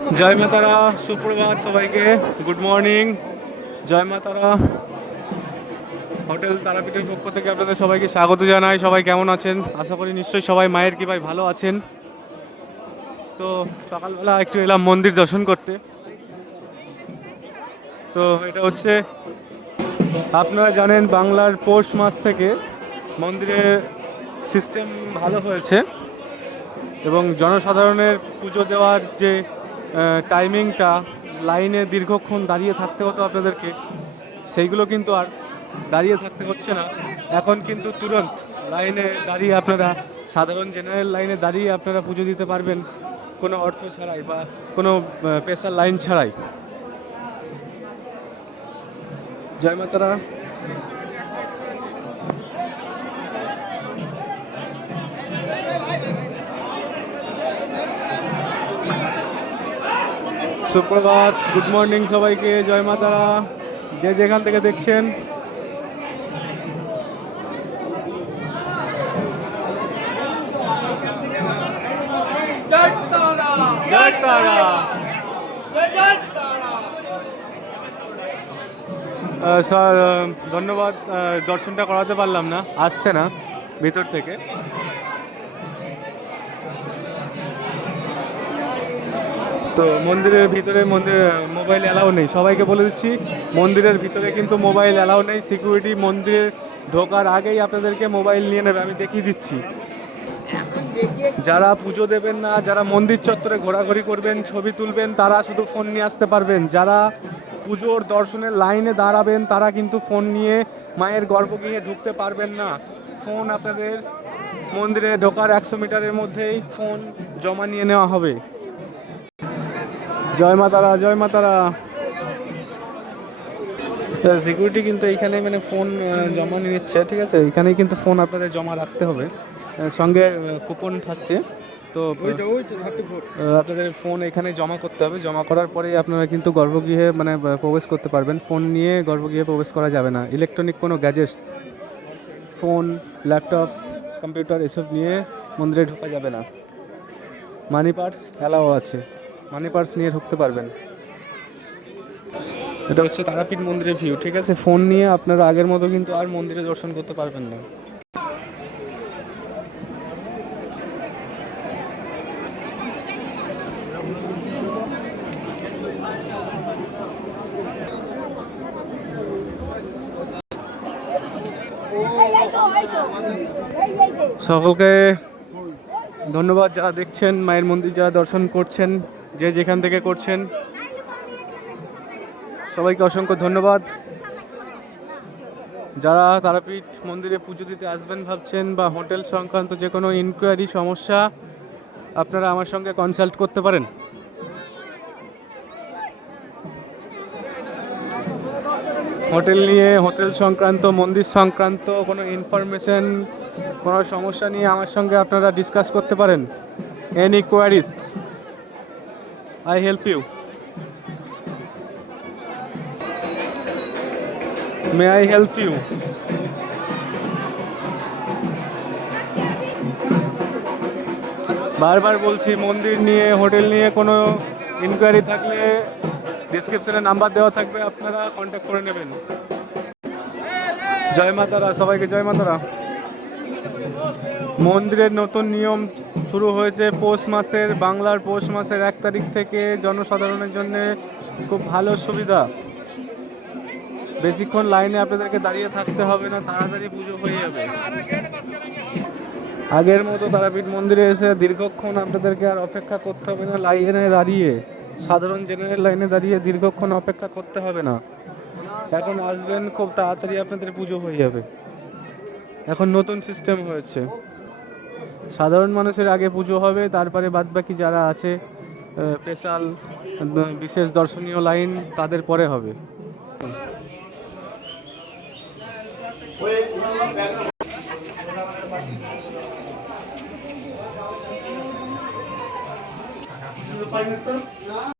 জয় মা তারা, সুপ্রভাত সবাইকে, গুড মর্নিং। জয় মা তারা, হোটেল তারাপীঠের পক্ষ থেকে আপনাদের সবাইকে স্বাগত জানাই। সবাই কেমন আছেন? আশা করি নিশ্চয়ই সবাই মায়ের কৃপায় ভালো আছেন। তো সকালবেলা একটু এলাম মন্দির দর্শন করতে। তো এটা হচ্ছে, আপনারা জানেন বাংলার পৌষ মাস থেকে মন্দিরের সিস্টেম ভালো হয়েছে এবং জনসাধারণের পুজো দেওয়ার যে টাইমিংটা, লাইনে দীর্ঘক্ষণ দাঁড়িয়ে থাকতে হতো আপনাদেরকে, সেইগুলো কিন্তু আর দাঁড়িয়ে থাকতে হচ্ছে না। এখন কিন্তু তুরন্ত লাইনে দাঁড়িয়ে আপনারা, সাধারণ জেনারেল লাইনে দাঁড়িয়ে আপনারা পুজো দিতে পারবেন, কোনো অর্থ ছাড়াই বা কোনো স্পেশাল লাইন ছাড়াই। জয় মা তারা। সুপ্রভাত, গুড মর্নিং সবাইকে, জয় মা তারা, যে যেখান থেকে দেখছেন। জয় তারা। স্যার ধন্যবাদ, দর্শনটা করাতে পারলাম না, আসছে না ভিতর থেকে। তো মন্দিরের ভিতরে মোবাইল অ্যালাউ নেই, সবাইকে বলে দিচ্ছি। মন্দিরের ভিতরে কিন্তু মোবাইল অ্যালাউ নেই। সিকিউরিটি মন্দিরে ঢোকার আগেই আপনাদেরকে মোবাইল নিয়ে নেবে, আমি দেখিয়ে দিচ্ছি। যারা পুজো দেবেন না, যারা মন্দির চত্বরে ঘোরাঘুরি করবেন, ছবি তুলবেন, তারা শুধু ফোন নিয়ে আসতে পারবেন। যারা পুজোর দর্শনের লাইনে দাঁড়াবেন, তারা কিন্তু ফোন নিয়ে মায়ের গর্ভগৃহে ঢুকতে পারবেন না। ফোন আপনাদের মন্দিরে ঢোকার 100 মিটারের মধ্যেই ফোন জমা নিয়ে নেওয়া হবে। জয় মা তারা, জয় মা তারা। সিকিউরিটি কিন্তু এইখানে মানে ফোন জমা নিয়ে নিচ্ছে, ঠিক আছে? এখানেই কিন্তু ফোন আপনাদের জমা রাখতে হবে, সঙ্গে কুপন থাকছে। তো আপনাদের ফোন এখানে জমা করতে হবে। জমা করার পরেই আপনারা কিন্তু গর্ভগৃহে মানে প্রবেশ করতে পারবেন। ফোন নিয়ে গর্ভগৃহে প্রবেশ করা যাবে না। ইলেকট্রনিক কোনো গ্যাজেট, ফোন, ল্যাপটপ, কম্পিউটার এসব নিয়ে মন্দিরে ঢোকা যাবে না। মানি পার্স অ্যালাও আছে, মানি পার্স নিয়ে ঢুকতে পারবেন। এটা হচ্ছে তারাপীঠ মন্দিরের ভিউ, ঠিক আছে? ফোন নিয়ে আপনারা আগের মতো কিন্তু আর মন্দিরে দর্শন করতে পারবেন না। সকলকে ধন্যবাদ যারা দেখছেন, মায়ের মন্দির যারা দর্শন করছেন, যে যেখান থেকে করছেন, সবাইকে অসংখ্য ধন্যবাদ। যারা তারাপীঠ মন্দিরে পুজো দিতে আসবেন ভাবছেন বা হোটেল সংক্রান্ত যে কোনো ইনকোয়ারি সমস্যা, আপনারা আমার সঙ্গে কনসাল্ট করতে পারেন। হোটেল নিয়ে, হোটেল সংক্রান্ত, মন্দির সংক্রান্ত কোনো ইনফরমেশন, কোনো সমস্যা নিয়ে আমার সঙ্গে আপনারা ডিসকাস করতে পারেন। Any queries, I help you. May I help you? বারবার বলছি, মন্দির নিয়ে, হোটেল নিয়ে কোনো ইনকোয়ারি থাকলে ডিসক্রিপশনে নাম্বার দেওয়া থাকবে, আপনারা কন্ট্যাক্ট করে নেবেন। জয় মা তারা, সবাইকে জয় মা তারা। মন্দিরের নতুন নিয়ম শুরু হয়েছে পৌষ মাসের, বাংলার পৌষ মাসের 1 তারিখ থেকে। জনসাধারণের জন্য খুব ভালো সুবিধা। বেশিক্ষণ লাইনে আপনাদেরকে দাঁড়িয়ে থাকতে হবে না, তাড়াতাড়ি পুজো হয়ে যাবে। আগের মতো তারাপীঠ মন্দিরে এসে দীর্ঘক্ষণ আপনাদেরকে আর অপেক্ষা করতে হবে না লাইনে দাঁড়িয়ে, সাধারণ জেনারেল লাইনে দাঁড়িয়ে দীর্ঘক্ষণ অপেক্ষা করতে হবে না। এখন আসবেন, খুব তাড়াতাড়ি আপনাদের পুজো হয়ে যাবে। এখন নতুন সিস্টেম হয়েছে, সাধারণ মানুষের আগে পুজো হবে, তারপরে বাদবাকি যারা আছে স্পেশাল বিশেষ দর্শনীয় লাইন, তাদের পরে হবে।